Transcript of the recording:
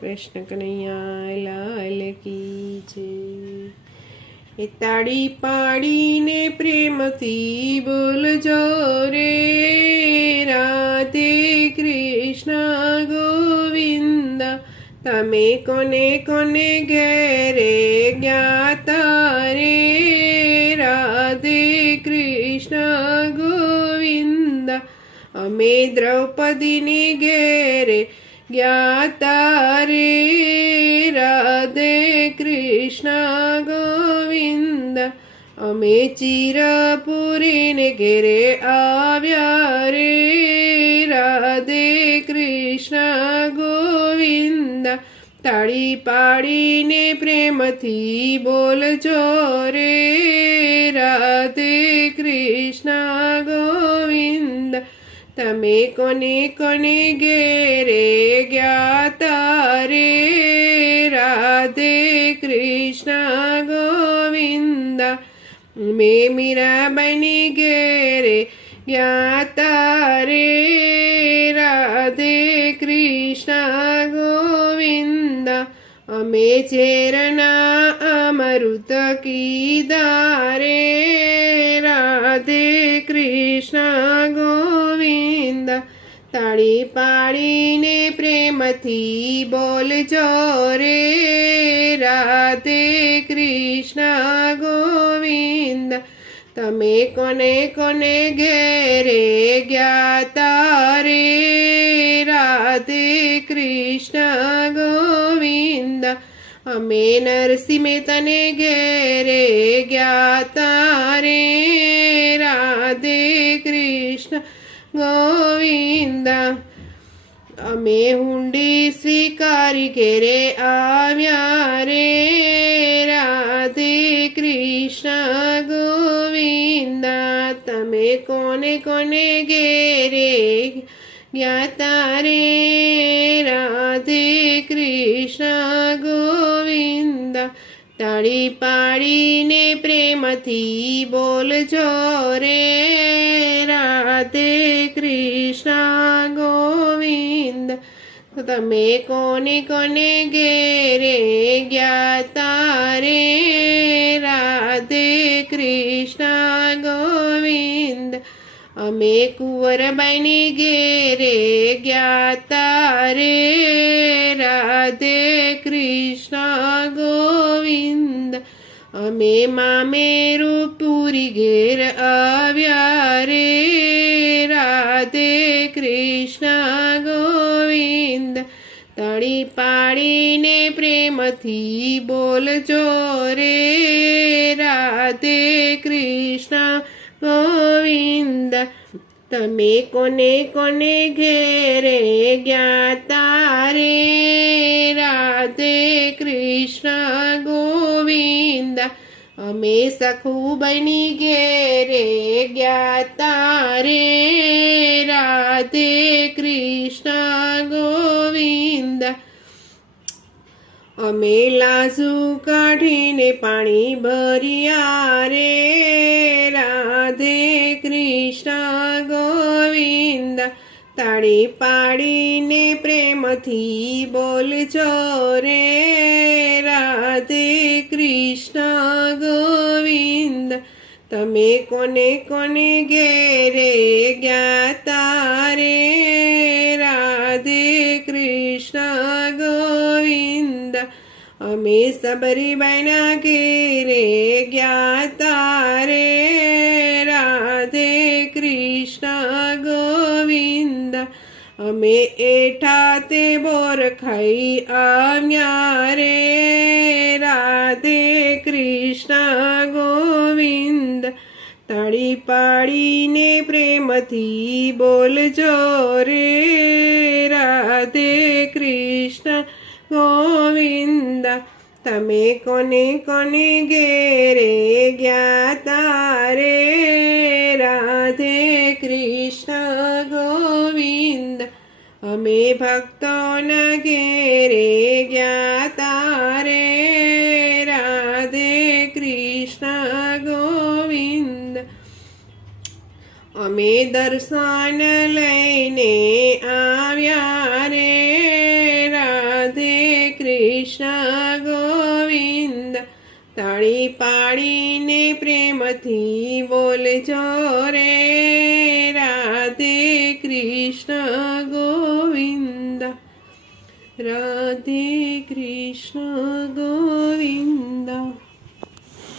કૃષ્ણ કનૈયા લાલ કી છે. એ તાળી પાડીને પ્રેમથી બોલજો રે. રાધે કૃષ્ણ ગોવિંદ, તમે કોને કોને ઘેરે જ્ઞાતા રે? રાધે કૃષ્ણ ગોવિંદ, અમે દ્રૌપદીની ઘેરે રે રાધે કૃષ્ણ ગોવિંદ અમે ચિરપુરીને ઘેરે આવ્યા રે રાધે કૃષ્ણ ગોવિંદ તાળી પાડીને પ્રેમથી બોલજો રે રાધે કૃષ્ણ ગોવિંદ તમે કોને કોને ઘેરે ગયા રે રાધે કૃષ્ણ ગોવિંદ. મેં મીરાબાઈની ઘેરે ગયા રે રાધે કૃષ્ણ ગોવિંદ. અમે ચેરના અમૃત કીધારે રાધે કૃષ્ણ ગોવિંદ, તાળી પાડીને પ્રેમથી બોલજો રે રાધે કૃષ્ણ ગોવિંદ, તમે કોને કોને ઘેરે ગયા તારે રાધે કૃષ્ણ ગોવિંદ અમે નરસિંહ તને ઘેરે જ્ઞાતા રે રાધે કૃષ્ણ ગોવિંદ અમે હુંડી સ્વીકારી ઘેરે આવ્યા રે રાધે કૃષ્ણ ગોવિંદ તમે કોને કોને ઘેરે ગયા તારે રાધે કૃષ્ણ તાળી પાડીને પ્રેમથી બોલજો રે. રાધે કૃષ્ણ ગોવિંદ તો તમે કોને કોને ઘેરે ગયા તારે રાધે કૃષ્ણ અમે કુંવરબાઈની ઘેરે જ્ઞાતા રે. રાધે કૃષ્ણ ગોવિંદ. અમે મામેરું પૂરી ઘેર આવ્યા રે. રાધે કૃષ્ણ ગોવિંદ. તળી પાડીને પ્રેમથી બોલજો રે. રાધે કૃષ્ણ ગોવિંદ, તમે કોને કોને ઘેરે જ્ઞાતા રે? રાધે કૃષ્ણ ગોવિંદ, અમે સખુબની ઘેરે જ્ઞાતા રે. રાધે કૃષ્ણ ગોવિંદ અમે લાસુ કાઢીને પાણી ભર્યા રે. રાધે કૃષ્ણ ગોવિંદ, તાળી પાડીને પ્રેમથી બોલજો રે. રાધે કૃષ્ણ ગોવિંદ, તમે કોને કોને ઘેરે ગયા રે? રાધે કૃષ્ણ ગોવિંદ અમે સબરીબાઈના ઘેરે જ્ઞાતા રે રાધે કૃષ્ણ ગોવિંદ અમે એઠા તે બોર ખાઈ આવ્યા રે રાધે કૃષ્ણ ગોવિંદ તાળી પાડીને પ્રેમથી બોલજો ગોવિંદ, તમે કોને કોને ઘેરે ગયા રે? રાધે કૃષ્ણ ગોવિંદ, અમે ભક્તોના ઘેરે ગયા રે? રાધે કૃષ્ણ ગોવિંદ, અમે દર્શન લઈને આવ્યા રે? કૃષ્ણ ગોવિંદ તાળી પાડીને પ્રેમથી બોલજો રે રાધે કૃષ્ણ ગોવિંદ રાધે કૃષ્ણ ગોવિંદ.